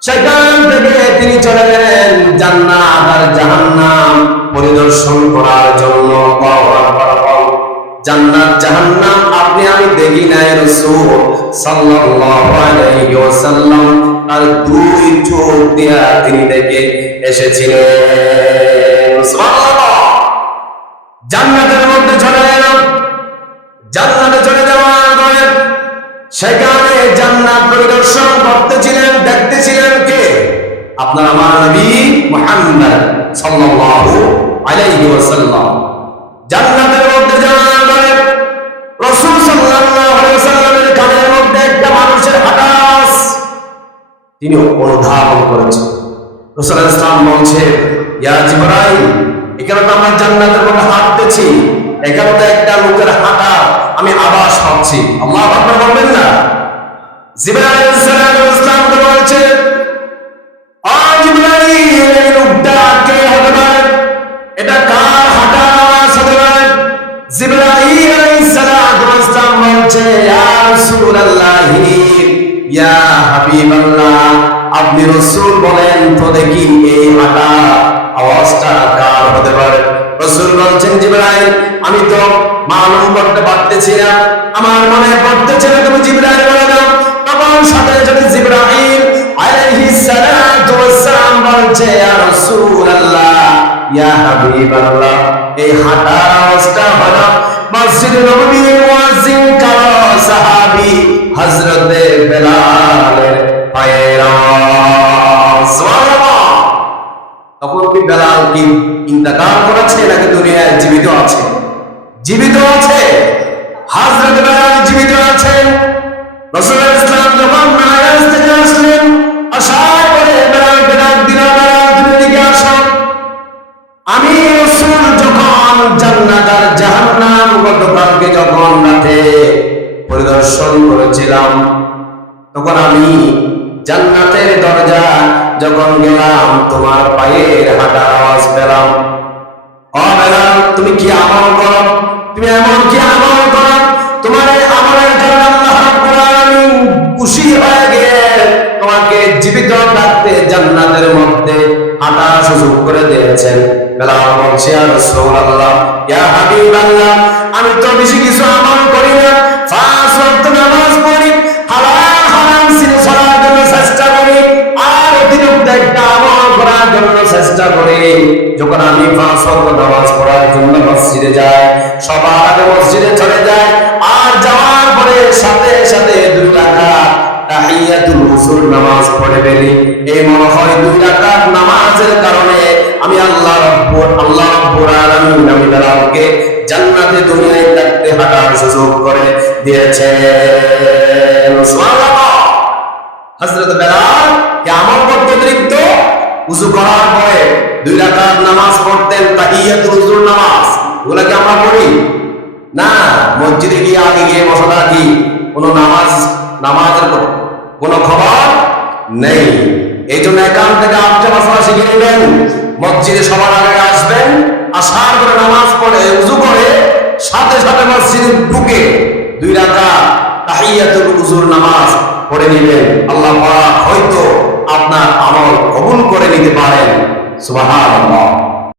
সেখান থেকে তিনি চলে গেলেন জান্নাত আর জাহান্নাম পরিদর্শন করার জন্য। জান্নাত, জাহান্নাম। আপনি আমি দেখি নাই রাসূল সাল্লাল্লাহু আলাইহি ওয়াসাল্লাম। আর দুই চোখ দিয়া তিনি দেখে এসেছিলেন। সুবহানাল্লাহ। জান্নাতের আপনার আমার নবী মুহাম্মদ সাল্লাল্লাহু আলাইহি ওয়াসাল্লাম। জান্নাতের মধ্যে পরে রাসূল সাল্লাল্লাহু আলাইহি ওয়াসাল্লামের কানের মধ্যে একটা মানুষের হাটাস তিনি অনুধাবন করেছেন। রাসূল ইসলাম বলছে, ইয়া জিবরাইল, এখানে তো আমরা জান্নাতের মধ্যে হাঁটতেছি, এখানে তো একটা লোকের হাঁটা আমি আবাস পাচ্ছি। আল্লাহ আকবার বলবেন না। জিবরাইল এটা কার হাঁটা আওয়াজ হতে পারে জিবরাইল আলাইহিস সালাম ইসলাম বলছে, ইয়া রাসূলুল্লাহি, ইয়া হাবিবাল্লাহ, আপনি রাসূল বলেন তো দেখি এই হাঁটা আওয়াজটা কার হতে পারে? রাসূল বলছেন, জিবরাইল, আমি তো মালুম করতে পারতেছি না, আমার মনে পড়তেছে না ইয়া হাবিবাল্লাহ, এই হাঁটার আওয়াজটা হলো মসজিদ নববীর মুয়াজ্জিন কারও সাহাবী হযরতে বেলালের পায়ের তখন কি বেলাল কি ইন্তেকাল করেছে নাকি দুনিয়ায় জীবিত আছে? জীবিত আছে। হযরত বেলাল জীবিত আছেন। রাসূলুল্লাহ ইসলাম যখন রাতে পরিদর্শন করেছিলাম। তখন আমি জান্নাতের দরজা যখন গেলাম, তোমার পায়ের হাঁটার আওয়াজ পেলাম। ও বেলাল, তুমি কি আমল করো? তুমি এমন কি আমল করো? তোমার আমলের জন্য খুশি হয়ে গিয়ে তোমাকে জীবিত রাখতে জান্নাতের মধ্যে হাঁটার সুযোগ করে দিয়েছেন। বেলাল বলছে আর রাসূলুল্লাহ, ইয়া হাবিবাল্লাহ পাঁচ ওয়াক্ত নামাজ পড়ার জন্য মসজিদে যাই সবার আগে মসজিদে চলে যাই আর যাওয়ার পরে সাথে সাথে দুই রাকাত তাহিয়াতুল উসুল নামাজ পড়ে ফেলি। এই মনে হয় দুই রাকাত নামাজের কারণে আমি আল্লাহ রব্বুল আল্লাহ রব্বুল আলামিন, আমি বেলালকে জান্নাতে দুনিয়ায় থাকতে হাঁটার সুযোগ করে দিয়েছেন সুবহানাল্লাহ! হযরত বেলাল কি আমল উযু করার পরে দুই রাকাত নামাজ পড়তেন, তাহিয়াতুল উজুর নামাজ। ওগুলা কি আমরা পড়ি? না, মসজিদে গিয়ে আগে গিয়ে বসা থাকি, কোনো নামাজ, নামাজের কোনো- খবর নেই। এই জন্য একান থেকে আপনি বসা শিখে নেবেন, মসজিদে সবার আগে আসবেন, আসার করে নামাজ পড়ে, উজু করে সাথে সাথে মসজিদে ঢুকে দুই রাকাত তাহিয়াতুল উজুর নামাজ পড়ে নেবেন। আল্লাহ হয়তো আপনার আমল কবুল করে নিতে পারেন। সুবহানাল্লাহ।